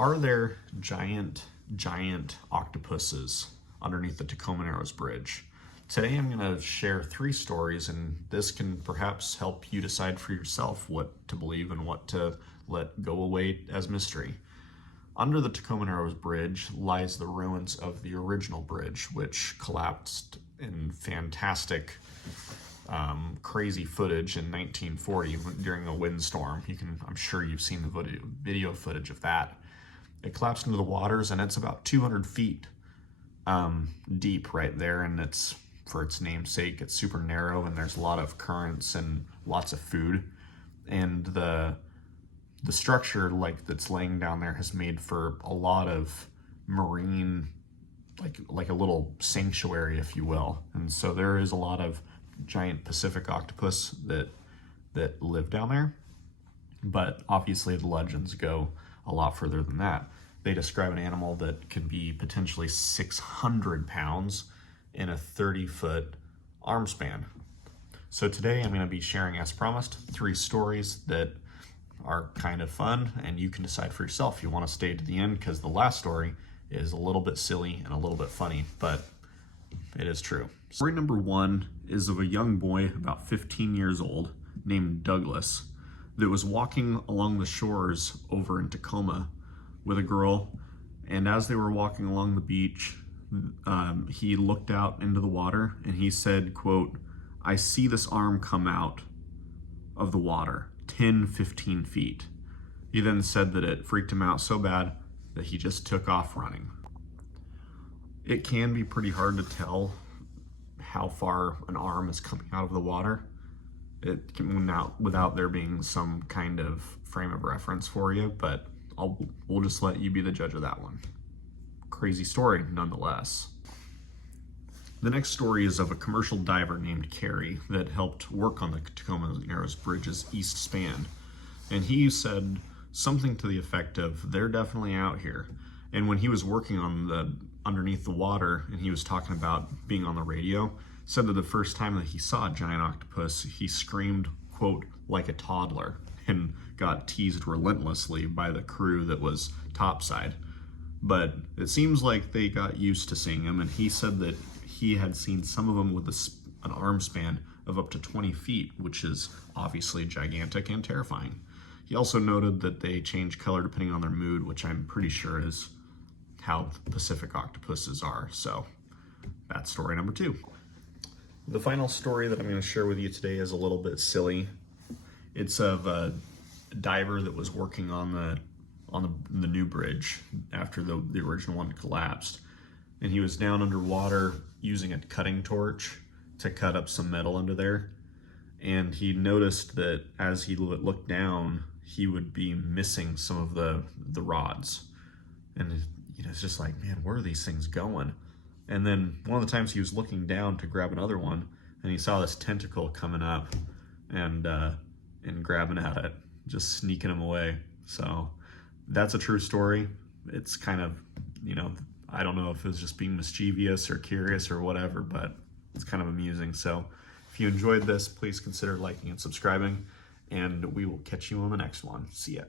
Are there giant octopuses underneath the Tacoma Narrows Bridge? Today I'm going to share 3 stories, and this can perhaps help you decide for yourself what to believe and what to let go away as mystery. Under the Tacoma Narrows Bridge lies the ruins of the original bridge, which collapsed in fantastic, crazy footage in 1940 during a windstorm. I'm sure you've seen the video footage of that. It collapsed into the waters, and it's about 200 feet deep right there, and it's, for its namesake, it's super narrow, and there's a lot of currents and lots of food. And the structure that's laying down there has made for a lot of marine, like a little sanctuary, if you will. And so there is a lot of giant Pacific octopus that live down there. But obviously the legends go a lot further than that. They describe an animal that can be potentially 600 pounds in a 30-foot arm span. So today I'm going to be sharing, as promised, 3 stories that are kind of fun, and you can decide for yourself if you want to stay to the end, because the last story is a little bit silly and a little bit funny, but it is true. Story number 1 is of a young boy about 15 years old named Douglas that was walking along the shores over in Tacoma with a girl, and as they were walking along the beach, he looked out into the water and he said, quote, "I see this arm come out of the water 10-15 feet. He then said that it freaked him out so bad that he just took off running. It can be pretty hard to tell how far an arm is coming out of the water. It can without there being some kind of frame of reference for you, but we'll just let you be the judge of that one. Crazy story nonetheless. The next story is of a commercial diver named Carrie that helped work on the Tacoma Narrows Bridge's east span. And he said something to the effect of, "They're definitely out here." And when he was working on underneath the water, and he was talking about being on the radio, said that the first time that he saw a giant octopus, he screamed, quote, "like a toddler," and got teased relentlessly by the crew that was topside. But it seems like they got used to seeing him, and he said that he had seen some of them with an arm span of up to 20 feet, which is obviously gigantic and terrifying. He also noted that they change color depending on their mood, which I'm pretty sure is how Pacific octopuses are. So that's story number 2. The final story that I'm going to share with you today is a little bit silly. It's of a diver that was working on the new bridge after the original one collapsed. And he was down underwater using a cutting torch to cut up some metal under there. And he noticed that as he looked down, he would be missing some of the rods. And it's just like, man, where are these things going? And then one of the times he was looking down to grab another one, and he saw this tentacle coming up and grabbing at it, just sneaking him away. So that's a true story. It's kind of, I don't know if it was just being mischievous or curious or whatever, but it's kind of amusing. So if you enjoyed this, please consider liking and subscribing, and we will catch you on the next one. See ya.